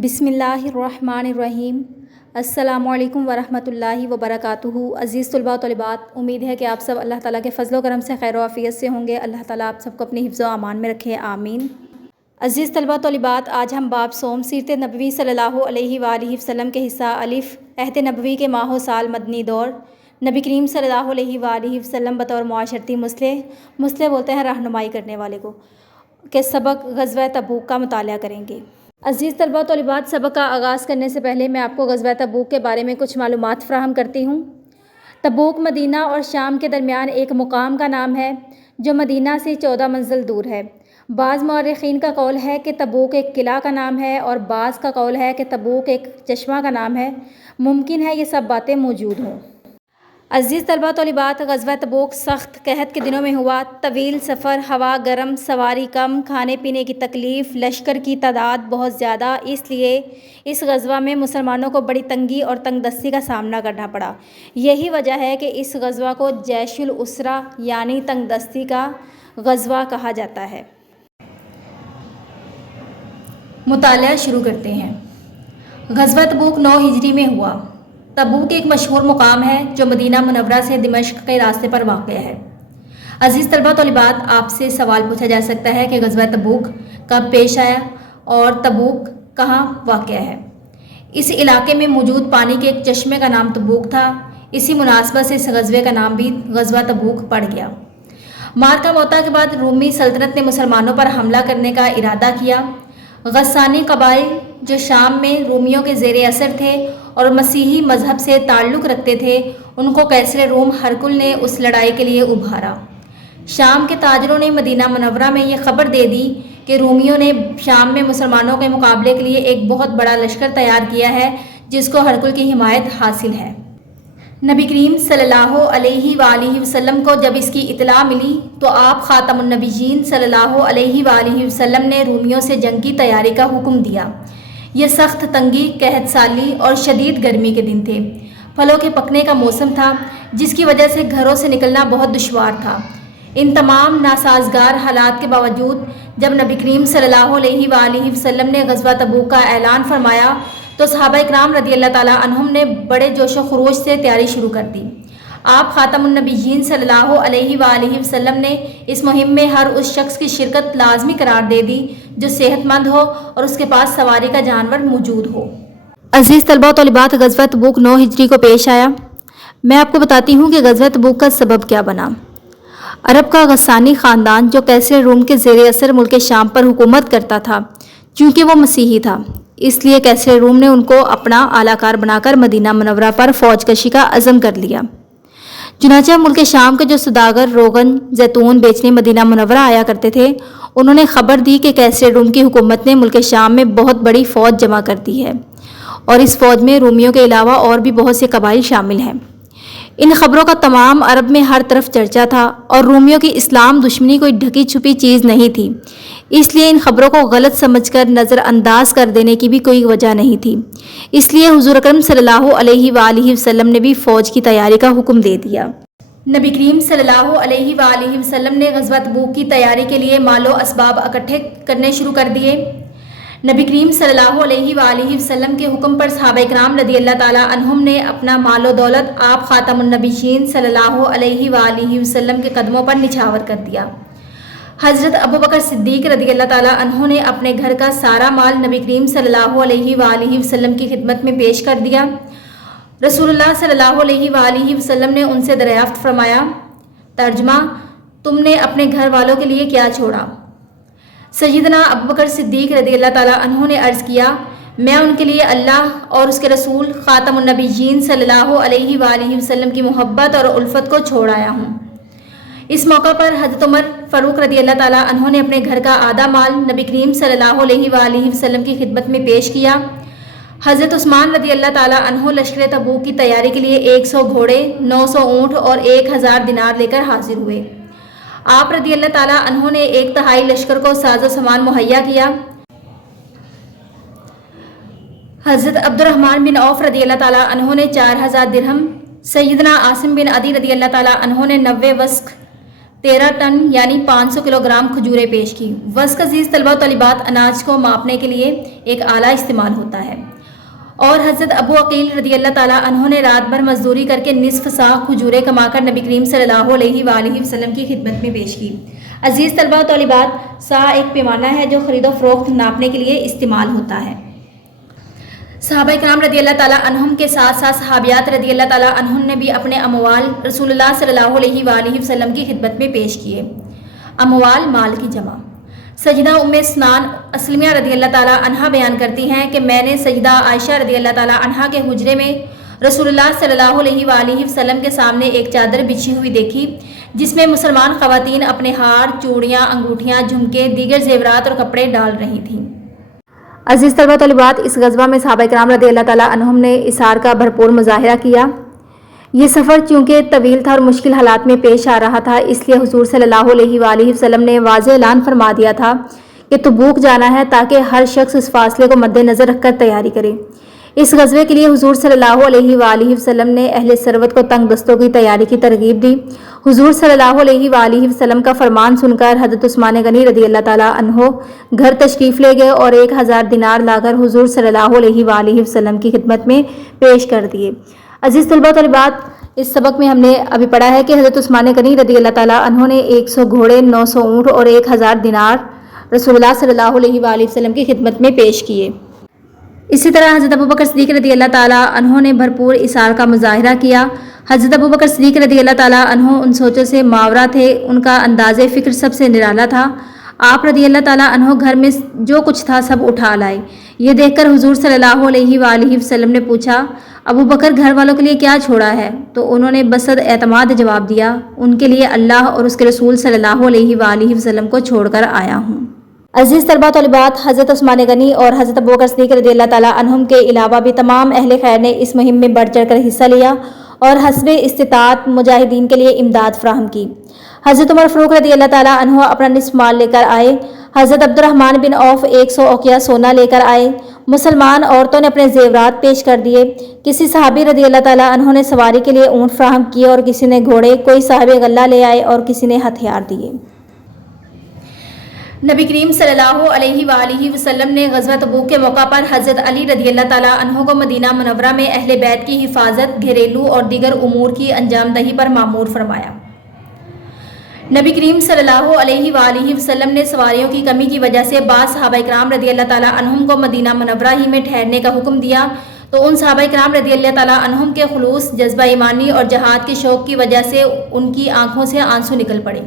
بسم اللہ الرحمن الرحیم۔ السلام علیکم ورحمۃ اللہ وبرکاتہ۔ عزیز طلباء و طالبات، امید ہے کہ آپ سب اللہ تعالیٰ کے فضل و کرم سے خیر و عافیت سے ہوں گے۔ اللہ تعالیٰ آپ سب کو اپنی حفظ و امان میں رکھے، آمین۔ عزیز طلباء و طالبات، آج ہم باب صوم سیرت نبوی صلی اللہ علیہ وآلہ وسلم کے حصہ الف عہد نبوی کے ماہ و سال مدنی دور، نبی کریم صلی اللہ علیہ وآلہ وسلم بطور معاشرتی مسلح بولتے ہیں رہنمائی کرنے والے کو، کہ سبق غزوہ تبوک کا مطالعہ کریں گے۔ عزیز طلباء و طالبات، سبق کا آغاز کرنے سے پہلے میں آپ کو غزوہ تبوک کے بارے میں کچھ معلومات فراہم کرتی ہوں۔ تبوک مدینہ اور شام کے درمیان ایک مقام کا نام ہے جو مدینہ سے 14 منزل دور ہے۔ بعض مورخین کا قول ہے کہ تبوک ایک قلعہ کا نام ہے اور بعض کا قول ہے کہ تبوک ایک چشمہ کا نام ہے۔ ممکن ہے یہ سب باتیں موجود ہوں۔ عزیز طلباء و طالبات، غزوہ تبوک سخت قحط کے دنوں میں ہوا۔ طویل سفر، ہوا گرم، سواری کم، کھانے پینے کی تکلیف، لشکر کی تعداد بہت زیادہ، اس لیے اس غزوہ میں مسلمانوں کو بڑی تنگی اور تنگ دستی کا سامنا کرنا پڑا۔ یہی وجہ ہے کہ اس غزوہ کو جیش العسرہ یعنی تنگ دستی کا غزوہ کہا جاتا ہے۔ مطالعہ شروع کرتے ہیں۔ غزوہ تبوک 9 ہجری میں ہوا۔ تبوک ایک مشہور مقام ہے جو مدینہ منورہ سے دمشق کے راستے پر واقع ہے۔ عزیز طلباء و طالبات، آپ سے سوال پوچھا جا سکتا ہے کہ غزوہ تبوک کب پیش آیا اور تبوک کہاں واقع ہے؟ اس علاقے میں موجود پانی کے ایک چشمے کا نام تبوک تھا۔ اسی مناسبت سے اس غزوے کا نام بھی غزوہ تبوک پڑ گیا۔ معرکہ موتا کے بعد رومی سلطنت نے مسلمانوں پر حملہ کرنے کا ارادہ کیا۔ غسانی قبائل جو شام میں رومیوں کے زیر اثر تھے اور مسیحی مذہب سے تعلق رکھتے تھے، ان کو قیصر روم ہرقل نے اس لڑائی کے لیے ابھارا۔ شام کے تاجروں نے مدینہ منورہ میں یہ خبر دے دی کہ رومیوں نے شام میں مسلمانوں کے مقابلے کے لیے ایک بہت بڑا لشکر تیار کیا ہے جس کو ہرقل کی حمایت حاصل ہے۔ نبی کریم صلی اللہ علیہ وآلہ وسلم کو جب اس کی اطلاع ملی تو آپ خاتم النبیین صلی اللہ علیہ وآلہ وسلم نے رومیوں سے جنگ کی تیاری کا حکم دیا۔ یہ سخت تنگی، قحط سالی اور شدید گرمی کے دن تھے۔ پھلوں کے پکنے کا موسم تھا جس کی وجہ سے گھروں سے نکلنا بہت دشوار تھا۔ ان تمام ناسازگار حالات کے باوجود جب نبی کریم صلی اللہ علیہ وآلہ وسلم نے غزوہ تبوک کا اعلان فرمایا تو صحابہ اکرام رضی اللہ تعالیٰ عنہم نے بڑے جوش و خروش سے تیاری شروع کر دی۔ آپ خاتم النبیین صلی اللہ علیہ وآلہ وسلم نے اس مہم میں ہر اس شخص کی شرکت لازمی قرار دے دی جو صحت مند ہو اور اس کے پاس سواری کا جانور موجود ہو۔ عزیز طلباء و طالبات، غزوہ تبوک 9 ہجری کو پیش آیا۔ میں آپ کو بتاتی ہوں کہ غزوہ تبوک کا سبب کیا بنا۔ عرب کا غسانی خاندان جو قیصر روم کے زیر اثر ملک شام پر حکومت کرتا تھا، چونکہ وہ مسیحی تھا، اس لیے قیصر روم نے ان کو اپنا اعلیٰ کار بنا کر مدینہ منورہ پر فوج کشی کا عزم کر لیا۔ چنانچہ ملک شام کے جو سوداگر روغن زیتون بیچنے مدینہ منورہ آیا کرتے تھے، انہوں نے خبر دی کہ قیصر روم کی حکومت نے ملک شام میں بہت بڑی فوج جمع کر دی ہے اور اس فوج میں رومیوں کے علاوہ اور بھی بہت سے قبائل شامل ہیں۔ ان خبروں کا تمام عرب میں ہر طرف چرچا تھا اور رومیوں کی اسلام دشمنی کوئی ڈھکی چھپی چیز نہیں تھی، اس لیے ان خبروں کو غلط سمجھ کر نظر انداز کر دینے کی بھی کوئی وجہ نہیں تھی۔ اس لیے حضور اکرم صلی اللہ علیہ وآلہ وسلم نے بھی فوج کی تیاری کا حکم دے دیا۔ نبی کریم صلی اللہ علیہ وآلہ وسلم نے غزوہ تبوک کی تیاری کے لیے مال و اسباب اکٹھے کرنے شروع کر دیے۔ نبی کریم صلی اللہ علیہ وآلہ وسلم کے حکم پر صحابہ اکرام رضی اللہ تعالیٰ عنہم نے اپنا مال و دولت آپ خاتم النبیین صلی اللہ علیہ وآلہ وسلم کے قدموں پر نچھاور کر دیا۔ حضرت ابوبکر صدیق رضی اللہ تعالیٰ عنہ نے اپنے گھر کا سارا مال نبی کریم صلی اللہ علیہ وآلہ وسلم کی خدمت میں پیش کر دیا۔ رسول اللہ صلی اللہ علیہ وآلہ وسلم نے ان سے دریافت فرمایا، ترجمہ: تم نے اپنے گھر والوں کے لیے کیا چھوڑا؟ سیدنا ابوبکر صدیق رضی اللہ تعالیٰ عنہ نے عرض کیا، میں ان کے لیے اللہ اور اس کے رسول خاتم النبیین صلی اللہ علیہ وآلہ وسلم کی محبت اور الفت کو چھوڑ آیا ہوں۔ اس موقع پر حضرت عمر فاروق رضی اللہ تعالیٰ عنہ نے اپنے گھر کا آدھا مال نبی کریم صلی اللہ علیہ وآلہ وسلم کی خدمت میں پیش کیا۔ حضرت عثمان رضی اللہ تعالیٰ عنہ لشکر تبوک کی تیاری کے لیے 100 گھوڑے، 900 اونٹ اور 1000 دینار لے کر حاضر ہوئے۔ آپ رضی اللہ تعالیٰ عنہ نے 1/3 لشکر کو ساز و سامان مہیا کیا۔ حضرت عبد الرحمن بن عوف رضی اللہ تعالیٰ عنہ نے 4000 درہم، سیدنا عاصم بن عدی رضی اللہ تعالیٰ عنہ نے 90 وسق 13 ٹن یعنی 500 کلو گرام کھجوریں پیش کی۔ وسق عزیز طلبہ و طالبات، اناج کو ماپنے کے لیے ایک آلہ استعمال ہوتا ہے اور حضرت ابو عقیل رضی اللہ تعالیٰ عنہ نے رات بھر مزدوری کر کے نصف سا کھجوریں کما کر نبی کریم صلی اللہ علیہ وآلہ وسلم کی خدمت میں پیش کی۔ عزیز طلبہ و طالبات، سا ایک پیمانہ ہے جو خرید و فروخت ناپنے کے لیے استعمال ہوتا ہے۔ صحابہ کرام رضی اللہ تعالیٰ عنہم کے ساتھ ساتھ صحابیات رضی اللہ تعالیٰ عنہم نے بھی اپنے اموال رسول اللہ صلی اللہ علیہ وآلہ وسلم کی خدمت میں پیش کیے۔ اموال مال کی جمع۔ سیدہ ام سنان اسلمیہ رضی اللہ تعالیٰ عنہا بیان کرتی ہیں کہ میں نے سیدہ عائشہ رضی اللہ تعالیٰ عنہا کے حجرے میں رسول اللہ صلی اللہ علیہ وآلہ وسلم کے سامنے ایک چادر بچھی ہوئی دیکھی جس میں مسلمان خواتین اپنے ہار، چوڑیاں، انگوٹھیاں، جھمکے، دیگر زیورات اور کپڑے ڈال رہی تھیں۔ عزیز طلبہ طالبات، اس غزوہ میں صحابہ کرام رضی اللہ تعالیٰ عنہم نے اصرار کا بھرپور مظاہرہ کیا۔ یہ سفر چونکہ طویل تھا اور مشکل حالات میں پیش آ رہا تھا، اس لیے حضور صلی اللہ علیہ وآلہ وسلم نے واضح اعلان فرما دیا تھا کہ تبوک جانا ہے تاکہ ہر شخص اس فاصلے کو مد نظر رکھ کر تیاری کرے۔ اس غزوے کے لیے حضور صلی اللہ علیہ وآلہ وسلم نے اہل ثروت کو تنگ دستوں کی تیاری کی ترغیب دی۔ حضور صلی اللہ علیہ وآلہ وسلم کا فرمان سن کر حضرت عثمان غنی رضی اللہ تعالیٰ عنہ گھر تشریف لے گئے اور 1000 دینار لا کر حضور صلی اللہ علیہ وآلہ وسلم کی خدمت میں پیش کر دیے۔ عزیز طلبہ طالبات، اس سبق میں ہم نے ابھی پڑھا ہے کہ حضرت عثمان غنی رضی اللہ تعالیٰ عنہ نے 100 گھوڑے، 900 اونٹ اور 1000 دینار رسول اللہ صلی اللہ علیہ وآلہ وسلم کی خدمت میں پیش کیے۔ اسی طرح حضرت ابوبکر صدیق رضی اللہ تعالیٰ عنہ نے بھرپور اصرار کا مظاہرہ کیا۔ حضرت ابوبکر صدیق رضی اللہ تعالیٰ عنہ ان سوچوں سے ماورا تھے، ان کا انداز فکر سب سے نرالا تھا۔ آپ رضی اللہ تعالیٰ عنہ گھر میں جو کچھ تھا سب اٹھا لائے۔ یہ دیکھ کر حضور صلی اللہ علیہ وآلہ وسلم نے پوچھا، ابو بکر گھر والوں کے لیے کیا چھوڑا ہے؟ تو انہوں نے بصد اعتماد جواب دیا، ان کے لیے اللہ اور اس کے رسول صلی اللہ علیہ وآلہ وسلم کو چھوڑ کر آیا ہوں۔ عزیز طلبہ طالبات، حضرت عثمان غنی اور حضرت ابوبکر صدیق رضی اللہ تعالیٰ عنہم کے علاوہ بھی تمام اہل خیر نے اس مہم میں بڑھ چڑھ کر حصہ لیا اور حسب استطاعت مجاہدین کے لیے امداد فراہم کی۔ حضرت عمر فاروق رضی اللہ تعالیٰ عنہ اپنا نصف مال لے کر آئے۔ حضرت عبد الرحمن بن عوف 100 اوقیہ سونا لے کر آئے۔ مسلمان عورتوں نے اپنے زیورات پیش کر دیے۔ کسی صحابی رضی اللہ تعالیٰ عنہ نے سواری کے لیے اونٹ فراہم کیے اور کسی نے گھوڑے، کوئی صاحب غلہ لے آئے اور کسی نے ہتھیار دیے۔ نبی کریم صلی اللہ علیہ وآلہ وسلم نے غزوہ تبوک کے موقع پر حضرت علی رضی اللہ تعالیٰ عنہ کو مدینہ منورہ میں اہل بیت کی حفاظت، گھریلو اور دیگر امور کی انجام دہی پر مامور فرمایا۔ نبی کریم صلی اللہ علیہ وآلہ وسلم نے سواریوں کی کمی کی وجہ سے بعض صحابہ کرام رضی اللہ تعالیٰ عنہم کو مدینہ منورہ ہی میں ٹھہرنے کا حکم دیا، تو ان صحابہ کرام رضی اللہ تعالیٰ عنہم کے خلوص، جذبہ ایمانی اور جہاد کے شوق کی وجہ سے ان کی آنکھوں سے آنسو نکل پڑے۔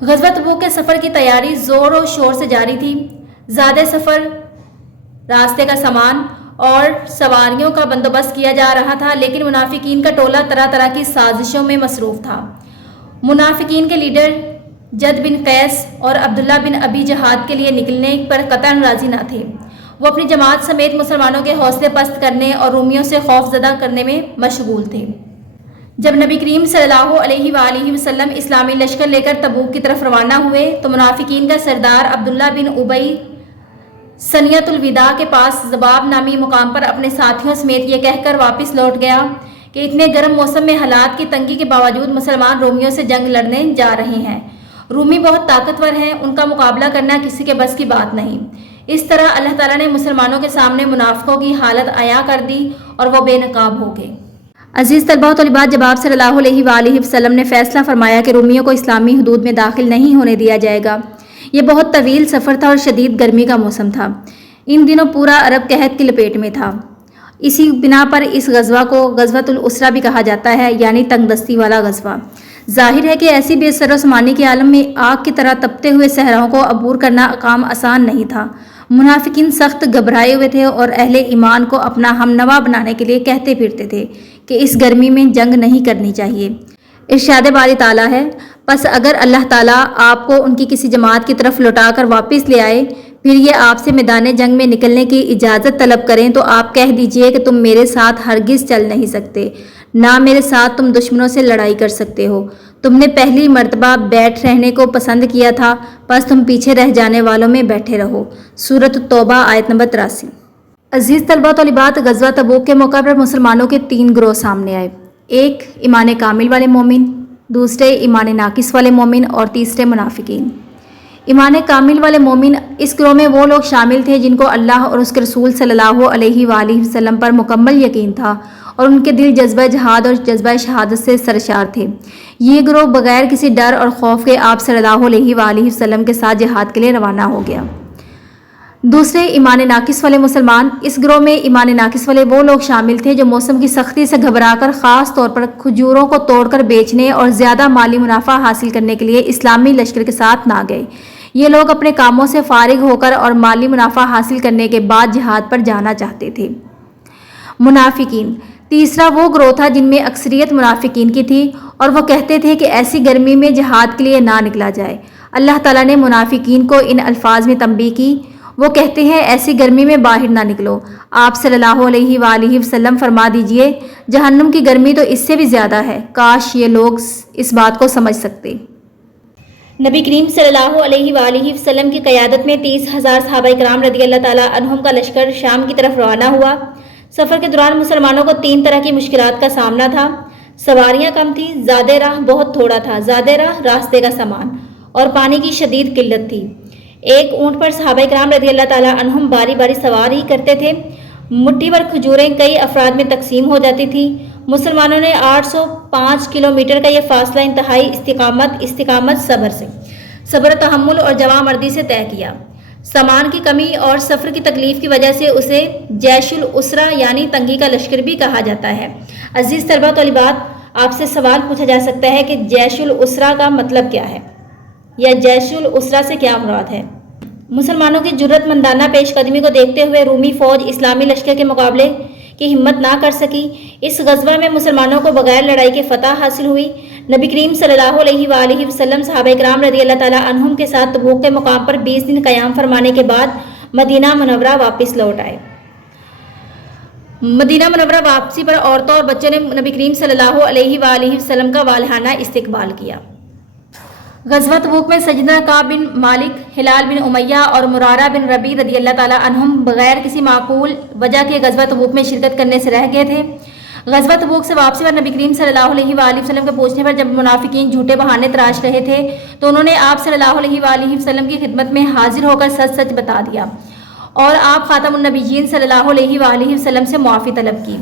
غزوہ تبوک کے سفر کی تیاری زور و شور سے جاری تھی۔ زیادہ سفر، راستے کا سامان اور سواریوں کا بندوبست کیا جا رہا تھا، لیکن منافقین کا ٹولہ طرح طرح کی سازشوں میں مصروف تھا۔ منافقین کے لیڈر جد بن قیس اور عبداللہ بن ابی جہاد کے لیے نکلنے پر قطعاً راضی نہ تھے۔ وہ اپنی جماعت سمیت مسلمانوں کے حوصلے پست کرنے اور رومیوں سے خوف زدہ کرنے میں مشغول تھے۔ جب نبی کریم صلی اللہ علیہ وآلہ وسلم اسلامی لشکر لے کر تبوک کی طرف روانہ ہوئے تو منافقین کا سردار عبداللہ بن ابی سنیت الوداع کے پاس زباب نامی مقام پر اپنے ساتھیوں سمیت یہ کہہ کر واپس لوٹ گیا کہ اتنے گرم موسم میں حالات کی تنگی کے باوجود مسلمان رومیوں سے جنگ لڑنے جا رہے ہیں۔ رومی بہت طاقتور ہیں، ان کا مقابلہ کرنا کسی کے بس کی بات نہیں۔ اس طرح اللہ تعالیٰ نے مسلمانوں کے سامنے منافقوں کی حالت عیاں کر دی اور وہ بے نقاب ہو گئے۔ عزیز طلبہ و طالبات، جب آپ صلی اللہ علیہ وآلہ وسلم نے فیصلہ فرمایا کہ رومیوں کو اسلامی حدود میں داخل نہیں ہونے دیا جائے گا، یہ بہت طویل سفر تھا اور شدید گرمی کا موسم تھا۔ ان دنوں پورا عرب قحط کی لپیٹ میں تھا۔ اسی بنا پر اس غزوہ کو غزوۃ الاسرہ بھی کہا جاتا ہے، یعنی تنگ دستی والا غزوہ۔ ظاہر ہے کہ ایسی بے سر و سامانی کے عالم میں آگ کی طرح تپتے ہوئے صحراؤں کو عبور کرنا کام آسان نہیں تھا۔ منافقین سخت گھبرائے ہوئے تھے اور اہل ایمان کو اپنا ہم نوا بنانے کے لیے کہتے پھرتے تھے کہ اس گرمی میں جنگ نہیں کرنی چاہیے۔ ارشاد باری تعالیٰ ہے، پس اگر اللہ تعالیٰ آپ کو ان کی کسی جماعت کی طرف لوٹا کر واپس لے آئے، پھر یہ آپ سے میدان جنگ میں نکلنے کی اجازت طلب کریں تو آپ کہہ دیجئے کہ تم میرے ساتھ ہرگز چل نہیں سکتے، نہ میرے ساتھ تم دشمنوں سے لڑائی کر سکتے ہو۔ تم نے پہلی مرتبہ بیٹھ رہنے کو پسند کیا تھا، بس تم پیچھے رہ جانے والوں میں بیٹھے رہو۔ سورۃ التوبہ آیت نمبر 83۔ عزیز طلبہ و طالبات، غزوہ تبوک کے موقع پر مسلمانوں کے 3 گروہ سامنے آئے۔ ایک ایمان کامل والے مومن، دوسرے ایمان ناقص والے مومن اور تیسرے منافقین۔ ایمان کامل والے مومن اس گروہ میں وہ لوگ شامل تھے جن کو اللہ اور اس کے رسول صلی اللہ علیہ وآلہ وسلم پر مکمل یقین تھا اور ان کے دل جذبہ جہاد اور جذبہ شہادت سے سرشار تھے۔ یہ گروہ بغیر کسی ڈر اور خوف کے آپ صلی اللہ علیہ وآلہ وسلم کے ساتھ جہاد کے لیے روانہ ہو گیا۔ دوسرے ایمان ناقص والے مسلمان، اس گروہ میں ایمان ناقص والے وہ لوگ شامل تھے جو موسم کی سختی سے گھبرا کر خاص طور پر کھجوروں کو توڑ کر بیچنے اور زیادہ مالی منافع حاصل کرنے کے لیے اسلامی لشکر کے ساتھ نہ گئے۔ یہ لوگ اپنے کاموں سے فارغ ہو کر اور مالی منافع حاصل کرنے کے بعد جہاد پر جانا چاہتے تھے۔ منافقین، تیسرا وہ گروہ تھا جن میں اکثریت منافقین کی تھی اور وہ کہتے تھے کہ ایسی گرمی میں جہاد کے لیے نہ نکلا جائے۔ اللہ تعالیٰ نے منافقین کو ان الفاظ میں تنبیہ کی۔ وہ کہتے ہیں ایسی گرمی میں باہر نہ نکلو۔ آپ صلی اللہ علیہ وآلہ وسلم فرما دیجئے جہنم کی گرمی تو اس سے بھی زیادہ ہے۔ کاش یہ لوگ اس بات کو سمجھ سکتے۔ نبی کریم صلی اللہ علیہ وآلہ وسلم کی قیادت میں 30,000 صحابہ کرام رضی اللہ تعالیٰ عنہم کا لشکر شام کی طرف روانہ ہوا۔ سفر کے دوران مسلمانوں کو 3 طرح کی مشکلات کا سامنا تھا۔ سواریاں کم تھیں، زیادہ راہ بہت تھوڑا تھا، زیادہ راہ راستے کا سامان اور پانی کی شدید قلت تھی۔ ایک اونٹ پر صحابہ کرام رضی اللہ تعالیٰ عنہم باری باری سوار ہی کرتے تھے۔ مٹھی بھر کھجوریں کئی افراد میں تقسیم ہو جاتی تھی۔ مسلمانوں نے 805 کلومیٹر کا یہ فاصلہ انتہائی استقامت صبر و تحمل اور جواں مردی سے طے کیا۔ سامان کی کمی اور سفر کی تکلیف کی وجہ سے اسے جیش الاسرہ یعنی تنگی کا لشکر بھی کہا جاتا ہے۔ عزیز طلبہ طالبات، آپ سے سوال پوچھا جا سکتا ہے کہ جیش الاسرہ کا مطلب کیا ہے یا جیش الاسرہ سے کیا مراد ہے؟ مسلمانوں کی جرأت مندانہ پیش قدمی کو دیکھتے ہوئے رومی فوج اسلامی لشکر کے مقابلے کی ہمت نہ کر سکی۔ اس غزوہ میں مسلمانوں کو بغیر لڑائی کے فتح حاصل ہوئی۔ نبی کریم صلی اللہ علیہ وآلہ وسلم صحابہ کرام رضی اللہ تعالیٰ عنہم کے ساتھ تبوک کے مقام پر 20 دن قیام فرمانے کے بعد مدینہ منورہ واپس لوٹ آئے۔ مدینہ منورہ واپسی پر عورتوں اور بچوں نے نبی کریم صلی اللہ علیہ وآلہ وسلم کا والہانہ استقبال کیا۔ غزوہ تبوک میں سیدنا کعب بن مالک، ہلال بن امیہ اور مرارہ بن ربیع رضی اللہ تعالیٰ عنہم بغیر کسی معقول وجہ کے غزوہ تبوک میں شرکت کرنے سے رہ گئے تھے۔ غزوہ تبوک سے واپسی پر نبی کریم صلی اللہ علیہ وآلہ وسلم کے پوچھنے پر جب منافقین جھوٹے بہانے تراش رہے تھے تو انہوں نے آپ صلی اللہ علیہ وآلہ وسلم کی خدمت میں حاضر ہو کر سچ سچ بتا دیا اور آپ خاتم النبیین صلی اللہ علیہ وآلہ وسلم سے معافی طلب کی۔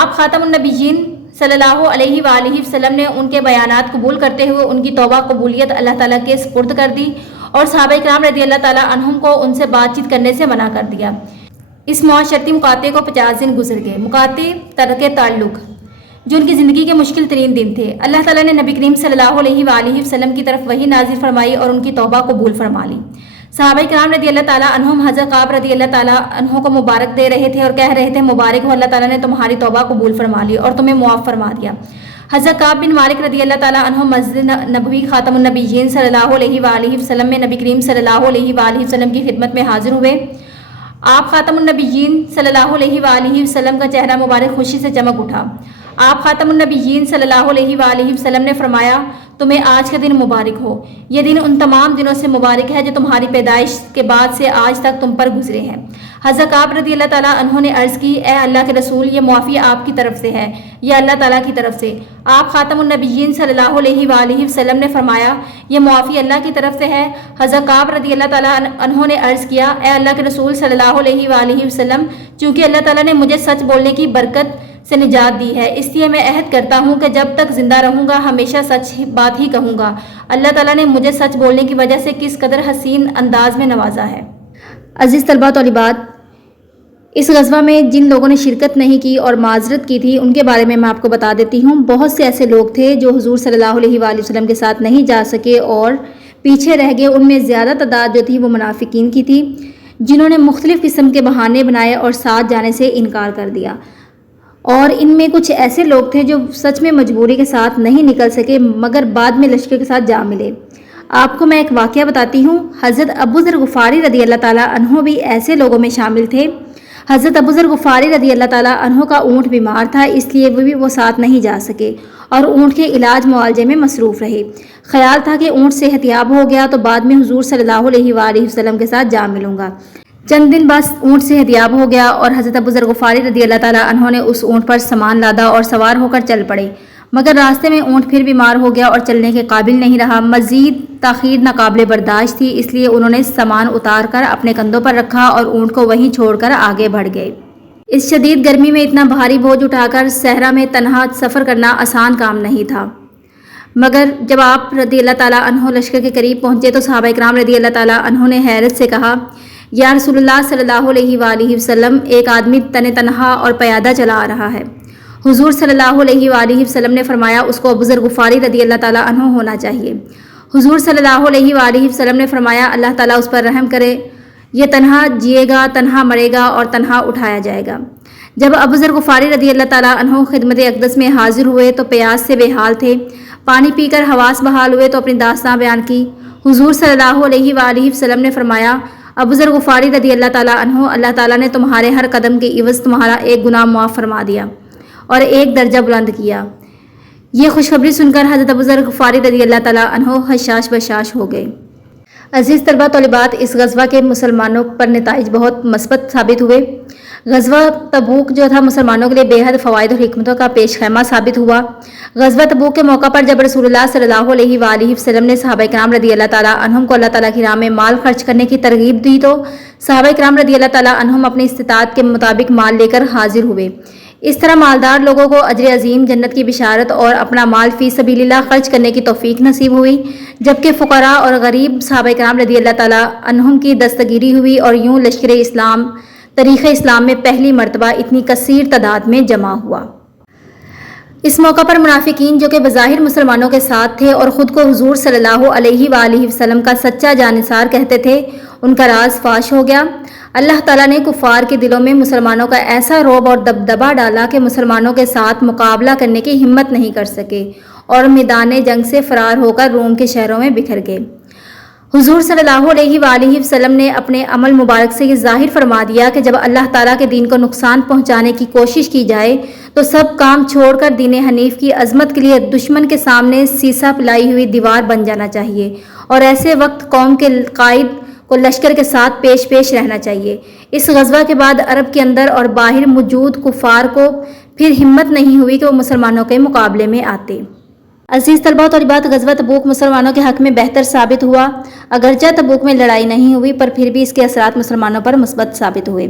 آپ خاتم النبیین صلی اللہ علیہ وآلہ وسلم نے ان کے بیانات قبول کرتے ہوئے ان کی توبہ قبولیت اللہ تعالیٰ کے سپرد کر دی اور صحابہ کرام رضی اللہ تعالیٰ عنہم کو ان سے بات چیت کرنے سے منع کر دیا۔ اس معاشرتی مقاطعے کو 50 دن گزر گئے۔ مقاطعے ترک تعلق جو ان کی زندگی کے مشکل ترین دن تھے۔ اللہ تعالیٰ نے نبی کریم صلی اللہ علیہ وآلہ وسلم کی طرف وحی نازل فرمائی اور ان کی توبہ قبول فرما لی۔ صحابہ کرام رضی اللہ تعالیٰ عنہم حضرت کعب رضی اللہ تعالیٰ عنہ کو مبارک دے رہے تھے اور کہہ رہے تھے مبارک ہو، اللہ تعالیٰ نے تمہاری توبہ قبول فرما لی اور تمہیں معاف فرما دیا۔ حضرت کعب بن مالک رضی اللہ تعالیٰ عنہ مسجد نبوی خاتم النبیین صلی اللہ علیہ وآلہ وسلم میں نبی کریم صلی اللہ علیہ وآلہ وسلم کی خدمت میں حاضر ہوئے۔ آپ خاتم النبیین صلی اللہ علیہ وآلہ وسلم کا چہرہ مبارک خوشی سے چمک اٹھا۔ آپ خاتم النبیین صلی اللہ علیہ وآلہ وسلم نے فرمایا تمہیں آج کا دن مبارک ہو۔ یہ دن ان تمام دنوں سے مبارک ہے جو تمہاری پیدائش کے بعد سے آج تک تم پر گزرے ہیں۔ حضرت کعب رضی اللہ تعالیٰ عنہ نے عرض کی اے اللہ کے رسول، یہ معافی آپ کی طرف سے ہے یا اللہ تعالیٰ کی طرف سے؟ آپ خاتم النبیین صلی اللہ علیہ وآلہ وسلم نے فرمایا یہ معافی اللہ کی طرف سے ہے۔ حضرت کعب رضی اللہ تعالیٰ عنہ نے عرض کیا اے اللہ کے رسول صلی اللہ علیہ وآلہ وسلم، چونکہ اللہ تعالیٰ نے مجھے سچ بولنے کی برکت سے نجات دی ہے، اس لیے میں عہد کرتا ہوں کہ جب تک زندہ رہوں گا ہمیشہ سچ بات ہی کہوں گا۔ اللہ تعالیٰ نے مجھے سچ بولنے کی وجہ سے کس قدر حسین انداز میں نوازا ہے۔ عزیز طلباء طالبات، اس غزوہ میں جن لوگوں نے شرکت نہیں کی اور معذرت کی تھی ان کے بارے میں آپ کو بتا دیتی ہوں۔ بہت سے ایسے لوگ تھے جو حضور صلی اللہ علیہ وآلہ وسلم کے ساتھ نہیں جا سکے اور پیچھے رہ گئے۔ ان میں زیادہ تعداد جو تھی وہ منافقین کی تھی جنہوں نے مختلف قسم کے بہانے بنائے اور ساتھ جانے سے انکار کر دیا، اور ان میں کچھ ایسے لوگ تھے جو سچ میں مجبوری کے ساتھ نہیں نکل سکے مگر بعد میں لشکر کے ساتھ جا ملے۔ آپ کو میں ایک واقعہ بتاتی ہوں۔ حضرت ابو ذر غفاری رضی اللہ تعالیٰ عنہ بھی ایسے لوگوں میں شامل تھے۔ حضرت ابو ذر غفاری رضی اللہ تعالیٰ عنہ کا اونٹ بیمار تھا، اس لیے وہ ساتھ نہیں جا سکے اور اونٹ کے علاج معالجے میں مصروف رہے۔ خیال تھا کہ اونٹ صحت یاب ہو گیا تو بعد میں حضور صلی اللہ علیہ وآلہ وسلم کے ساتھ جا ملوں گا۔ چند دن بعد اونٹ صحت یاب ہو گیا اور حضرت ابو ذر غفاری رضی اللہ تعالیٰ عنہ نے اس اونٹ پر سامان لادا اور سوار ہو کر چل پڑے۔ مگر راستے میں اونٹ پھر بیمار ہو گیا اور چلنے کے قابل نہیں رہا۔ مزید تاخیر ناقابل برداشت تھی، اس لیے انہوں نے سامان اتار کر اپنے کندھوں پر رکھا اور اونٹ کو وہیں چھوڑ کر آگے بڑھ گئے۔ اس شدید گرمی میں اتنا بھاری بوجھ اٹھا کر صحرا میں تنہا سفر کرنا آسان کام نہیں تھا، مگر جب آپ رضی اللہ تعالیٰ عنہ لشکر کے قریب پہنچے تو صحابہ کرام رضی اللہ تعالیٰ عنہ نے حیرت سے کہا، یا رسول اللہ صلی اللہ علیہ وآلہ وسلم، ایک آدمی تنہا اور پیادہ چلا آ رہا ہے۔ حضور صلی اللہ علیہ وآلہ وسلم نے فرمایا، اس کو ابو ذر غفاری رضی اللہ تعالیٰ عنہ ہونا چاہیے۔ حضور صلی اللہ علیہ وآلہ وسلم نے فرمایا، اللہ تعالیٰ اس پر رحم کرے، یہ تنہا جیے گا، تنہا مرے گا اور تنہا اٹھایا جائے گا۔ جب ابو ذر غفاری رضی اللہ تعالیٰ عنہ خدمت اقدس میں حاضر ہوئے تو پیاس سے بے حال تھے، پانی پی کر حواس بحال ہوئے تو اپنی داستان بیان کی۔ حضور صلی اللہ علیہ وآلہ وسلم نے فرمایا، ابو ذر غفاری رضی اللہ تعالیٰ عنہ، اللہ تعالیٰ نے تمہارے ہر قدم کے عوض تمہارا ایک گناہ معاف فرما دیا اور ایک درجہ بلند کیا۔ یہ خوشخبری سن کر حضرت ابو ذر غفاری رضی اللہ تعالیٰ عنہ حشاش بشاش ہو گئے۔ عزیز طلبہ طالبات، اس غزوہ کے مسلمانوں پر نتائج بہت مثبت ثابت ہوئے۔ غزوہ تبوک جو تھا مسلمانوں کے لیے بے حد فوائد اور حکمتوں کا پیش خیمہ ثابت ہوا۔ غزوہ تبوک کے موقع پر جب رسول اللہ صلی اللہ علیہ وآلہ وسلم نے صحابہ کرام رضی اللہ تعالیٰ عنہم کو اللہ تعالیٰ کی راہ میں مال خرچ کرنے کی ترغیب دی تو صحابہ کرام رضی اللہ تعالیٰ عنہم اپنی استطاعت کے مطابق مال لے کر حاضر ہوئے۔ اس طرح مالدار لوگوں کو اجر عظیم، جنت کی بشارت اور اپنا مال فی سبیل اللہ خرچ کرنے کی توفیق نصیب ہوئی، جبکہ فقراء اور غریب صحابہ کرام رضی اللہ تعالیٰ عنہم کی دستگیری ہوئی اور یوں لشکر اسلام تاریخ اسلام میں پہلی مرتبہ اتنی کثیر تعداد میں جمع ہوا۔ اس موقع پر منافقین جو کہ بظاہر مسلمانوں کے ساتھ تھے اور خود کو حضور صلی اللہ علیہ وآلہ وسلم کا سچا جانثار کہتے تھے، ان کا راز فاش ہو گیا۔ اللہ تعالیٰ نے کفار کے دلوں میں مسلمانوں کا ایسا رعب اور دبدبہ ڈالا کہ مسلمانوں کے ساتھ مقابلہ کرنے کی ہمت نہیں کر سکے اور میدان جنگ سے فرار ہو کر روم کے شہروں میں بکھر گئے۔ حضور صلی اللہ علیہ وآلہ وسلم نے اپنے عمل مبارک سے یہ ظاہر فرما دیا کہ جب اللہ تعالیٰ کے دین کو نقصان پہنچانے کی کوشش کی جائے تو سب کام چھوڑ کر دین حنیف کی عظمت کے لیے دشمن کے سامنے سیسا پلائی ہوئی دیوار بن جانا چاہیے، اور ایسے وقت قوم کے قائد کو لشکر کے ساتھ پیش رہنا چاہیے۔ اس غزوہ کے بعد عرب کے اندر اور باہر موجود کفار کو پھر ہمت نہیں ہوئی کہ وہ مسلمانوں کے مقابلے میں آتے۔ عزیز طلبہ و طالبات، غزوہ تبوک مسلمانوں کے حق میں بہتر ثابت ہوا۔ اگرچہ تبوک میں لڑائی نہیں ہوئی پر پھر بھی اس کے اثرات مسلمانوں پر مثبت ثابت ہوئے۔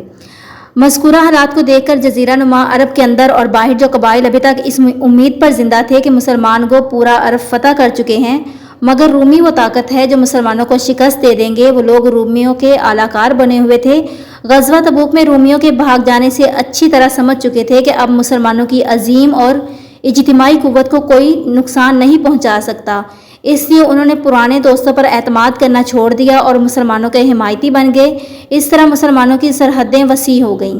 مذکورہ حالات کو دیکھ کر جزیرہ نما عرب کے اندر اور باہر جو قبائل ابھی تک اس امید پر زندہ تھے کہ مسلمان کو پورا عرب فتح کر چکے ہیں، مگر رومی وہ طاقت ہے جو مسلمانوں کو شکست دے دیں گے، وہ لوگ رومیوں کے اعلی کار بنے ہوئے تھے۔ غزوہ تبوک میں رومیوں کے بھاگ جانے سے اچھی طرح سمجھ چکے تھے کہ اب مسلمانوں کی عظیم اور اجتماعی قوت کو کوئی نقصان نہیں پہنچا سکتا، اس لیے انہوں نے پرانے دوستوں پر اعتماد کرنا چھوڑ دیا اور مسلمانوں کے حمایتی بن گئے۔ اس طرح مسلمانوں کی سرحدیں وسیع ہو گئیں۔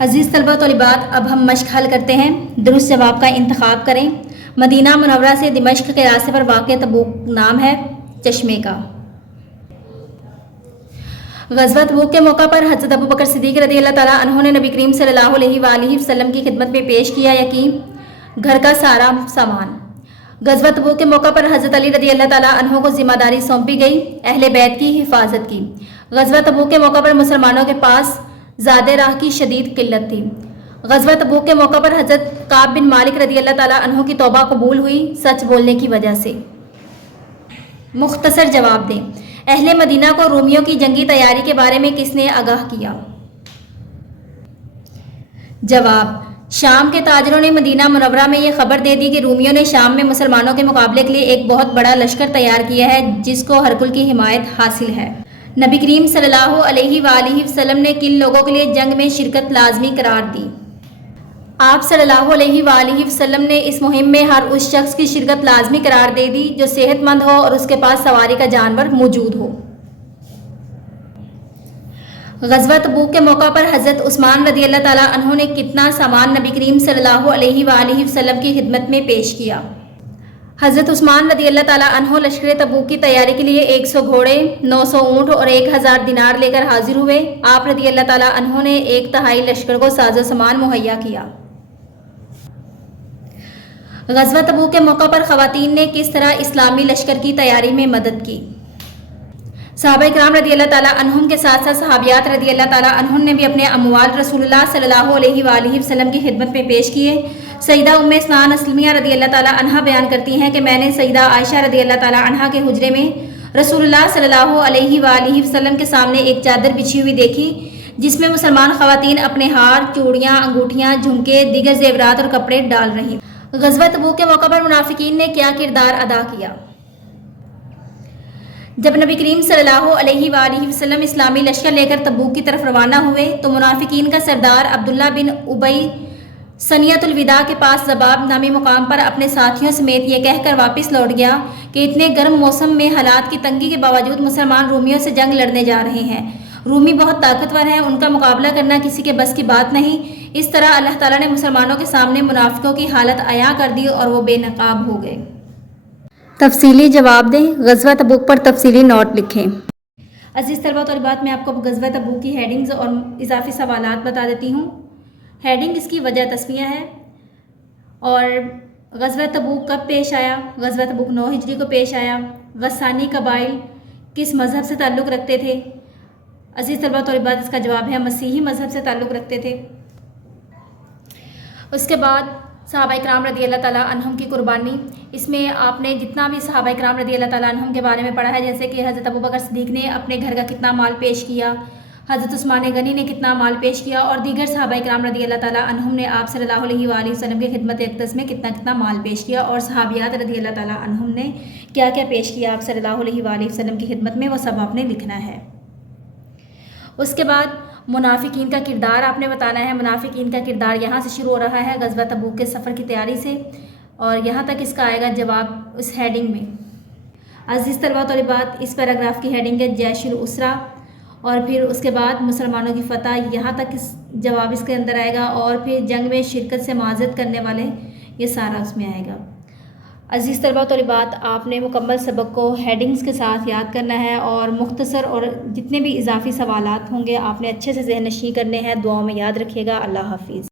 عزیز طلبہ و طالبات، اب ہم مشق حل کرتے ہیں۔ درست جواب کا انتخاب کریں۔ مدینہ منورہ سے دمشق کے راستے پر واقع تبوک نام ہے چشمے کا۔ غزوہ تبوک کے موقع پر حضرت ابو بکر صدیق رضی اللہ تعالیٰ عنہ نے نبی کریم صلی اللہ علیہ وآلہ وسلم کی خدمت میں پیش کیا یقین گھر کا سارا سامان۔ غزوہ تبوک کے موقع پر حضرت علی رضی اللہ تعالیٰ عنہ کو ذمہ داری سونپی گئی اہل بیت کی حفاظت کی۔ غزوہ تبوک کے موقع پر مسلمانوں کے پاس زاد راہ کی شدید قلت تھی۔ غزوہ تبوک کے موقع پر حضرت کعب بن مالک رضی اللہ تعالیٰ عنہ کی توبہ قبول ہوئی سچ بولنے کی وجہ سے۔ مختصر جواب دیں۔ اہل مدینہ کو رومیوں کی جنگی تیاری کے بارے میں کس نے آگاہ کیا؟ جواب: شام کے تاجروں نے مدینہ منورہ میں یہ خبر دے دی کہ رومیوں نے شام میں مسلمانوں کے مقابلے کے لیے ایک بہت بڑا لشکر تیار کیا ہے جس کو ہرکل کی حمایت حاصل ہے۔ نبی کریم صلی اللہ علیہ وآلہ وسلم نے کن لوگوں کے لیے جنگ میں شرکت لازمی قرار دی؟ آپ صلی اللہ علیہ وآلہ وسلم نے اس مہم میں ہر اس شخص کی شرکت لازمی قرار دے دی جو صحت مند ہو اور اس کے پاس سواری کا جانور موجود ہو۔ غزوہ تبوک کے موقع پر حضرت عثمان رضی اللہ تعالیٰ عنہ نے کتنا سامان نبی کریم صلی اللہ علیہ وآلہ وسلم کی خدمت میں پیش کیا؟ حضرت عثمان رضی اللہ تعالیٰ عنہ لشکر تبوک کی تیاری کے لیے 100 گھوڑے، 900 اونٹ اور 1000 دینار لے کر حاضر ہوئے۔ آپ رضی اللہ تعالیٰ عنہ نے 1/3 لشکر کو ساز و سامان مہیا کیا۔ غزوہ تبوک کے موقع پر خواتین نے کس طرح اسلامی لشکر کی تیاری میں مدد کی؟ صحابہ کرام رضی اللہ تعالیٰ عنہم کے ساتھ ساتھ صحابیات رضی اللہ تعالیٰ عنہم نے بھی اپنے اموال رسول اللہ صلی اللہ علیہ وآلہ وسلم کی خدمت میں پیش کیے۔ سیدہ ام اسنان اسلمیہ رضی اللہ تعالیٰ عنہا بیان کرتی ہیں کہ میں نے سیدہ عائشہ رضی اللہ تعالیٰ عنہا کے حجرے میں رسول اللہ صلی اللہ علیہ وآلہ وسلم کے سامنے ایک چادر بچھی ہوئی دیکھی جس میں مسلمان خواتین اپنے ہار، چوڑیاں، انگوٹھیاں، جھمکے، دیگر زیورات اور کپڑے ڈال رہی۔ غزوہ تبوک کے موقع پر منافقین نے کیا کردار ادا کیا؟ جب نبی کریم صلی اللہ علیہ وآلہ وسلم اسلامی لشکر لے کر تبوک کی طرف روانہ ہوئے تو منافقین کا سردار عبداللہ بن ابی ثنیۃ الوداع کے پاس ذباب نامی مقام پر اپنے ساتھیوں سمیت یہ کہہ کر واپس لوٹ گیا کہ اتنے گرم موسم میں حالات کی تنگی کے باوجود مسلمان رومیوں سے جنگ لڑنے جا رہے ہیں۔ رومی بہت طاقتور ہیں، ان کا مقابلہ کرنا کسی کے بس کی بات نہیں۔ اس طرح اللہ تعالیٰ نے مسلمانوں کے سامنے منافقوں کی حالت عیاں کر دی اور وہ بے نقاب ہو گئے۔ تفصیلی جواب دیں، غزوہ تبوک پر تفصیلی نوٹ لکھیں۔ عزیز طلبہ و طالبات، میں آپ کو غزوہ تبوک کی ہیڈنگز اور اضافی سوالات بتا دیتی ہوں۔ ہیڈنگ اس کی وجہ تسمیہ ہے اور غزوہ تبوک کب پیش آیا؟ غزوہ تبوک 9 ہجری کو پیش آیا۔ غسانی قبائل کس مذہب سے تعلق رکھتے تھے؟ عزیز طلبہ و طالبات، اس کا جواب ہے مسیحی مذہب سے تعلق رکھتے تھے۔ اس کے بعد صحابہ کرام رضی اللہ تعالیٰ عنہم کی قربانی، اس میں آپ نے جتنا بھی صحابہ کرام رضی اللہ تعالیٰ عنہم کے بارے میں پڑھا ہے، جیسے کہ حضرت ابوبکر صدیق نے اپنے گھر کا کتنا مال پیش کیا، حضرت عثمان غنی نے کتنا مال پیش کیا اور دیگر صحابہ کرام رضی اللہ تعالیٰ عنہم نے آپ صلی اللہ علیہ وآلہ وسلم کی خدمت اقدس میں کتنا مال پیش کیا، اور صحابیات رضی اللہ تعالیٰ عنہم نے کیا کیا پیش کیا آپ صلی اللہ علیہ وآلہ وسلم کی خدمت میں، وہ سب آپ نے لکھنا ہے۔ اس کے بعد منافقین کا کردار آپ نے بتانا ہے۔ منافقین کا کردار یہاں سے شروع ہو رہا ہے غزوہ تبوک کے سفر کی تیاری سے، اور یہاں تک اس کا آئے گا جواب اس ہیڈنگ میں۔ عزیز طلبہ و طالبات، اس پیراگراف کی ہیڈنگ ہے جیش الاسرہ، اور پھر اس کے بعد مسلمانوں کی فتح، یہاں تک جواب اس کے اندر آئے گا، اور پھر جنگ میں شرکت سے معذرت کرنے والے، یہ سارا اس میں آئے گا۔ عزیز طلبہ و طالبات، آپ نے مکمل سبق کو ہیڈنگز کے ساتھ یاد کرنا ہے، اور مختصر اور جتنے بھی اضافی سوالات ہوں گے آپ نے اچھے سے ذہن نشین کرنے ہیں۔ دعاؤں میں یاد رکھیے گا۔ اللہ حافظ۔